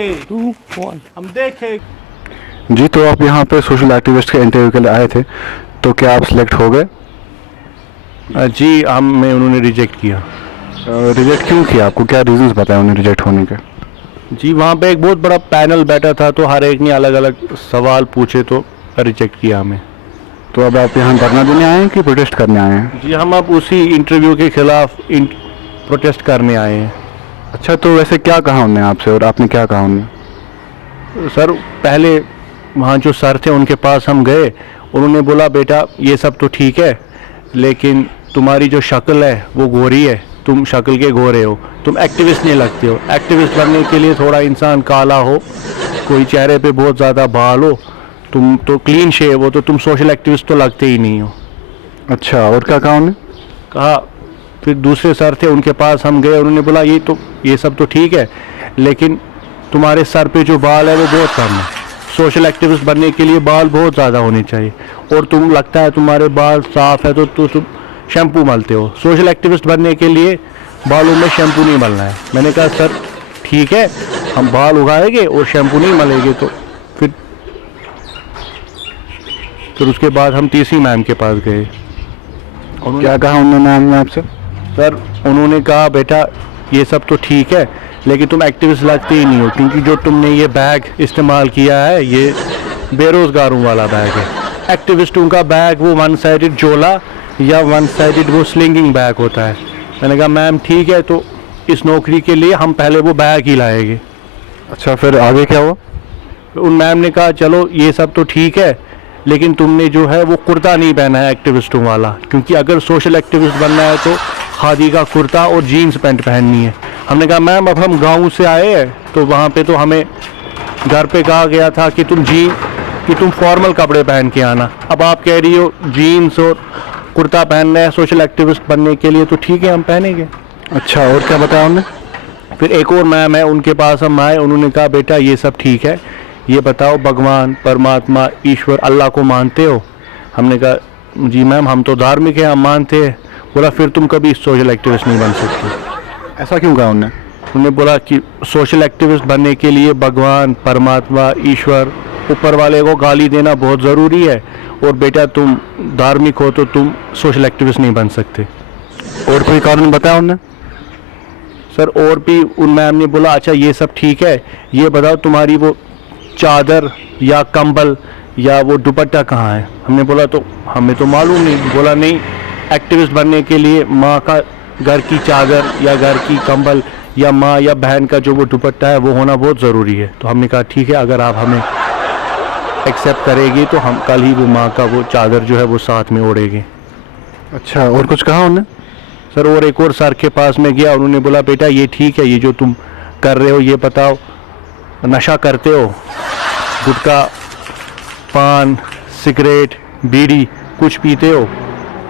हम देखे। जी, तो आप यहाँ पे सोशल एक्टिविस्ट के इंटरव्यू के लिए आए थे, तो क्या आप सिलेक्ट हो गए? जी हमें उन्होंने रिजेक्ट किया। रिजेक्ट क्यों किया? आपको क्या रीजंस बताए उन्हें रिजेक्ट होने के? जी वहाँ पे एक बहुत बड़ा पैनल बैठा था, तो हर एक ने अलग अलग सवाल पूछे, तो रिजेक्ट किया हमें। तो अब आप यहाँ धरना देने आए हैं कि प्रोटेस्ट करने आए हैं? जी हम अब उसी इंटरव्यू के खिलाफ प्रोटेस्ट करने आए हैं। अच्छा, तो वैसे क्या कहा उन्होंने आपसे और आपने क्या कहा उन्हें? सर पहले वहाँ जो सर थे उनके पास हम गए, उन्होंने बोला बेटा ये सब तो ठीक है, लेकिन तुम्हारी जो शक्ल है वो गोरी है, तुम शक्ल के गोरे हो, तुम एक्टिविस्ट नहीं लगते हो। एक्टिविस्ट बनने के लिए थोड़ा इंसान काला हो, कोई चेहरे पे बहुत ज़्यादा बाल हो, तुम तो क्लीन शेव हो, तो तुम सोशल एक्टिविस्ट तो लगते ही नहीं हो। अच्छा, और क्या कहा उन्हें? कहा फिर दूसरे सर थे उनके पास हम गए, उन्होंने बोला ये सब तो ठीक है, लेकिन तुम्हारे सर पे जो बाल है वो बहुत कम है। सोशल एक्टिविस्ट बनने के लिए बाल बहुत ज़्यादा होने चाहिए, और तुम लगता है तुम्हारे बाल साफ़ है तो तुम शैम्पू मलते हो। सोशल एक्टिविस्ट बनने के लिए बालों में शैम्पू नहीं मलना है। मैंने कहा सर ठीक है, हम बाल उगाएंगे और शैम्पू नहीं मलेंगे। तो फिर उसके बाद हम तीसरी मैम के पास गए। क्या कहा उन्होंने मैम ने आपसे? सर उन्होंने कहा बेटा ये सब तो ठीक है, लेकिन तुम एक्टिविस्ट लगते ही नहीं हो, क्योंकि जो तुमने ये बैग इस्तेमाल किया है ये बेरोज़गारों वाला बैग है। एक्टिविस्टों का बैग वो वन साइडेड झोला या वन साइडेड वो स्लिंगिंग बैग होता है। मैंने कहा मैम ठीक है, तो इस नौकरी के लिए हम पहले वो बैग ही लाएंगे। अच्छा, फिर आगे क्या हुआ? उन मैम ने कहा चलो ये सब तो ठीक है, लेकिन तुमने जो है वो कुर्ता नहीं पहना है एक्टिविस्टों वाला, क्योंकि अगर सोशल एक्टिविस्ट बनना है तो खादी का कुर्ता और जीन्स पैंट पहननी है। हमने कहा मैम अब हम गांव से आए हैं, तो वहाँ पे तो हमें घर पे कहा गया था कि तुम फॉर्मल कपड़े पहन के आना। अब आप कह रही हो जीन्स और कुर्ता पहनना है सोशल एक्टिविस्ट बनने के लिए, तो ठीक है हम पहनेंगे। अच्छा, और क्या बताया उन्होंने? फिर एक और मैम है उनके पास हम आए, उन्होंने कहा बेटा ये सब ठीक है, ये बताओ भगवान परमात्मा ईश्वर अल्लाह को मानते हो? हमने कहा जी मैम हम तो धार्मिक हैं, हम मानते हैं। बोला फिर तुम कभी सोशल एक्टिविस्ट नहीं बन सकते। ऐसा क्यों कहा उन्होंने? उन्होंने बोला कि सोशल एक्टिविस्ट बनने के लिए भगवान परमात्मा ईश्वर ऊपर वाले को गाली देना बहुत ज़रूरी है, और बेटा तुम धार्मिक हो तो तुम सोशल एक्टिविस्ट नहीं बन सकते। और कोई कारण बताया उन्होंने? सर और भी उन मैम ने बोला अच्छा ये सब ठीक है, ये बताओ तुम्हारी वो चादर या कंबल या वो दुपट्टा कहाँ है? हमने बोला तो हमें तो मालूम नहीं। बोला नहीं, एक्टिविस्ट बनने के लिए माँ का घर की चादर या घर की कंबल या माँ या बहन का जो वो दुपट्टा है वो होना बहुत ज़रूरी है। तो हमने कहा ठीक है, अगर आप हमें एक्सेप्ट करेगी तो हम कल ही वो माँ का वो चादर जो है वो साथ में ओढ़ेंगे। अच्छा, और कुछ कहा उन्होंने? सर और एक और सर के पास में गया, उन्होंने बोला बेटा ये ठीक है, ये जो तुम कर रहे हो ये बताओ नशा करते हो? गुटखा पान सिगरेट बीड़ी कुछ पीते हो?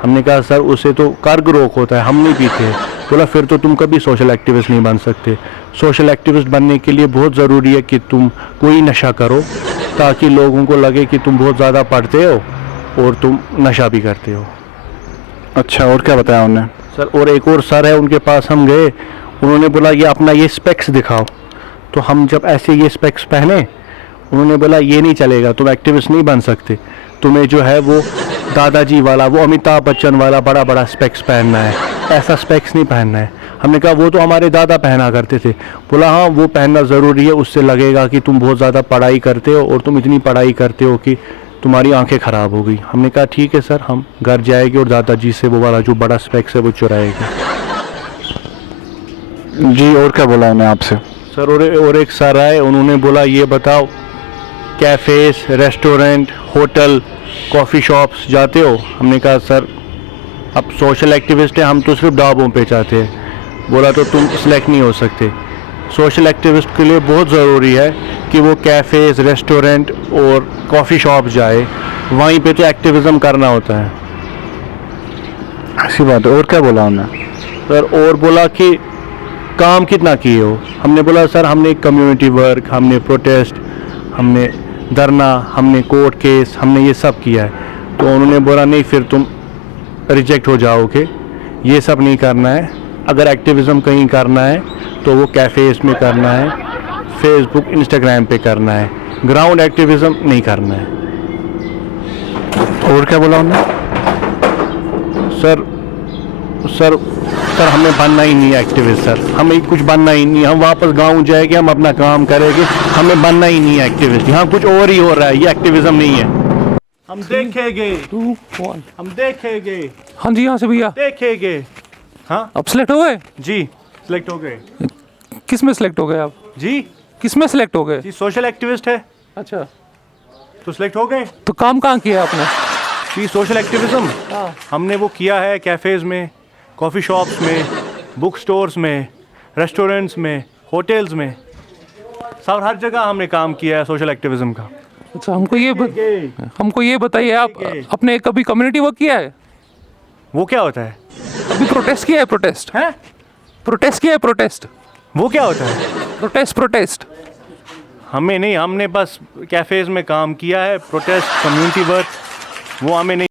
हमने कहा सर उससे तो कर्क रोग होता है, हम नहीं पीते। बोला फिर तो तुम कभी सोशल एक्टिविस्ट नहीं बन सकते। सोशल एक्टिविस्ट बनने के लिए बहुत ज़रूरी है कि तुम कोई नशा करो, ताकि लोगों को लगे कि तुम बहुत ज़्यादा पढ़ते हो और तुम नशा भी करते हो। अच्छा, और क्या बताया उन्होंने? सर और एक और सर है उनके पास हम गए, उन्होंने बोला ये अपना ये स्पेक्स दिखाओ। तो हम जब ऐसे ये स्पेक्स पहने, उन्होंने बोला ये नहीं चलेगा, तुम एक्टिविस्ट नहीं बन सकते, तुम्हें जो है वो दादाजी वाला वो अमिताभ बच्चन वाला बड़ा बड़ा स्पेक्स पहनना है, ऐसा स्पेक्स नहीं पहनना है। हमने कहा वो तो हमारे दादा पहना करते थे। बोला हाँ वो पहनना ज़रूरी है, उससे लगेगा कि तुम बहुत ज़्यादा पढ़ाई करते हो और तुम इतनी पढ़ाई करते हो कि तुम्हारी आंखें ख़राब हो गई। हमने कहा ठीक है सर, हम घर जाएंगे और दादाजी से वो वाला जो बड़ा स्पेक्स है वो चुराएंगे। जी, और क्या बोला उन्होंने आपसे? सर और एक सर आए, उन्होंने बोला ये बताओ cafes restaurant hotel coffee shops जाते हो? हमने कहा सर अब सोशल एक्टिविस्ट है, हम तो सिर्फ ढाबों पे जाते हैं। बोला तो तुम सिलेक्ट नहीं हो सकते। सोशल एक्टिविस्ट के लिए बहुत ज़रूरी है कि वो कैफ़ेज़ रेस्टोरेंट और कॉफ़ी शॉप जाए, वहीं पे तो एक्टिविज़म करना होता है। ऐसी बात है। और क्या बोला उन्होंने? सर और बोला कि काम कितना किए हो? हमने बोला सर हमने कम्युनिटी वर्क, हमने प्रोटेस्ट, हमने धरना, हमने कोर्ट केस, हमने ये सब किया है। तो उन्होंने बोला नहीं फिर तुम रिजेक्ट हो जाओगे, ये सब नहीं करना है। अगर एक्टिविज़म कहीं करना है तो वो कैफ़ेज़ में करना है, फेसबुक इंस्टाग्राम पे करना है, ग्राउंड एक्टिविज्म नहीं करना है। और क्या बोला उन्होंने? सर सर सर हमें बनना ही नहीं है एक्टिविस्ट सर, हमें कुछ बनना ही नहीं है। हम वापस गांव जाएंगे, हम अपना काम करेंगे, हमें बनना ही नहीं है एक्टिविस्ट। यहाँ कुछ और ही हो रहा है, ये एक्टिविज्म नहीं है। हम देखेंगे, 2 1। हम देखेंगे, हाँ जी, यहाँ से भैया। देखेंगे। हाँ अब सेलेक्ट हो गए? जी सिलेक्ट हो गए। किस में सेलेक्ट हो गए आप? जी किस में सेलेक्ट हो गए? जी सोशल एक्टिविस्ट है अच्छा, तो सिलेक्ट हो गए। तो काम कहाँ किया आपने? जी सोशल एक्टिविज्म हाँ। हमने वो किया है कैफ़ेज़ में, कॉफ़ी शॉप्स में, बुक स्टोर्स में, रेस्टोरेंट्स में, होटल्स में, सब हर जगह हमने काम किया है सोशल एक्टिविज्म का। अच्छा, हमको ये बताइए, आप अपने कभी कम्युनिटी वर्क किया है? वो क्या होता है? अभी प्रोटेस्ट किया है? प्रोटेस्ट हैं? प्रोटेस्ट किया है? प्रोटेस्ट वो क्या होता है? प्रोटेस्ट हमें नहीं, हमने बस कैफ़ेज़ में काम किया है। प्रोटेस्ट, कम्युनिटी वर्क वो हमें नहीं